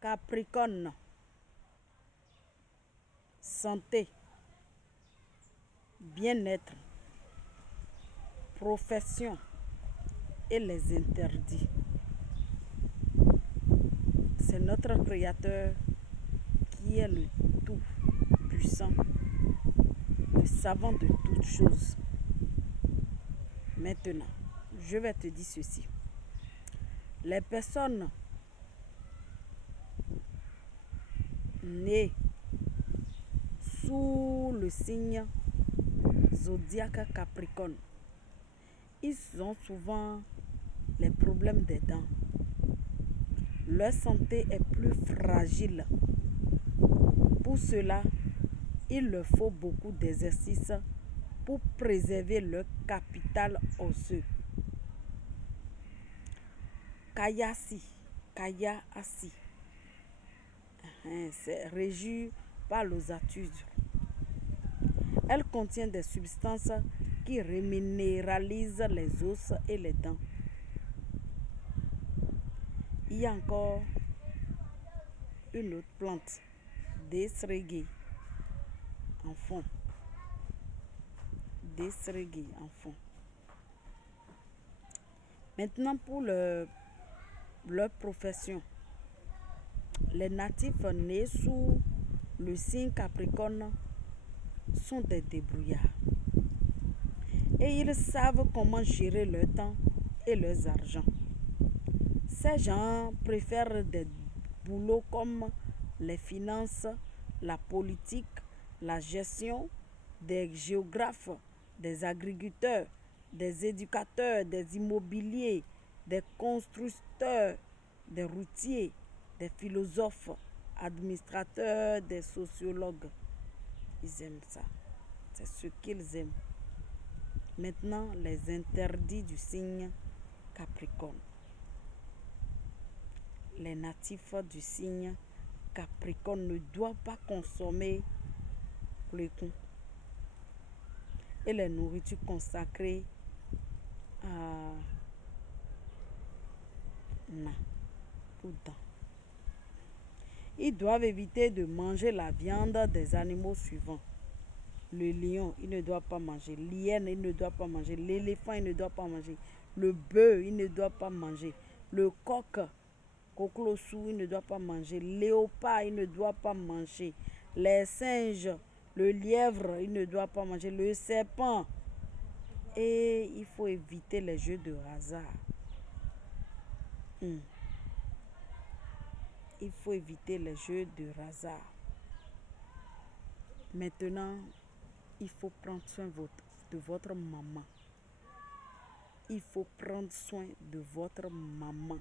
Capricorne, santé, bien-être, profession et les interdits. C'est notre Créateur qui est le tout-puissant, le savant de toutes choses. Maintenant, je vais te dire ceci. Les personnes nées sous le signe zodiaque Capricorne, ils ont souvent les problèmes des dents. Leur santé est plus fragile. Pour cela, il leur faut beaucoup d'exercices pour préserver leur capital osseux. Kayasi, c'est régi par l'ossature. Elle contient des substances qui reminéralisent les os et les dents. Il y a encore une autre plante, Desregui en fond. Maintenant, pour leur profession, les natifs nés sous le signe Capricorne sont des débrouillards. Et ils savent comment gérer leur temps et leurs argent. Ces gens préfèrent des boulots comme les finances, la politique, la gestion, des géographes, des agriculteurs, des éducateurs, des immobiliers, des constructeurs, des routiers, des philosophes, administrateurs, des sociologues. Ils aiment ça. C'est ce qu'ils aiment. Maintenant, les interdits du signe Capricorne. Les natifs du signe Capricorne ne doivent pas consommer le con et les nourritures consacrées à Ils doivent éviter de manger la viande des animaux suivants. Le lion, il ne doit pas manger. L'hyène, il ne doit pas manger. L'éléphant, il ne doit pas manger. Le bœuf, il ne doit pas manger. Le coq, coqueluche, il ne doit pas manger. Léopard, il ne doit pas manger. Les singes, le lièvre, il ne doit pas manger. Le serpent. Et il faut éviter les jeux de hasard. Il faut éviter les jeux de hasard. Maintenant, il faut prendre soin de votre maman. Il faut prendre soin de votre maman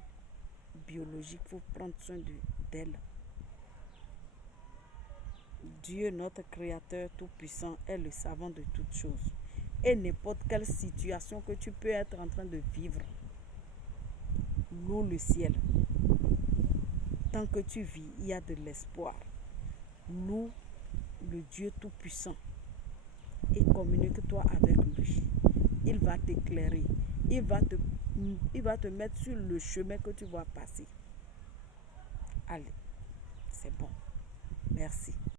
biologique. Il faut prendre soin d'elle. Dieu, notre Créateur tout-puissant, est le savant de toutes choses. Et n'importe quelle situation que tu peux être en train de vivre, loue le ciel. Tant que tu vis, il y a de l'espoir. Loue le Dieu tout-puissant et communique-toi avec lui. Il va t'éclairer. Il va te mettre sur le chemin que tu vas passer. Allez, c'est bon. Merci.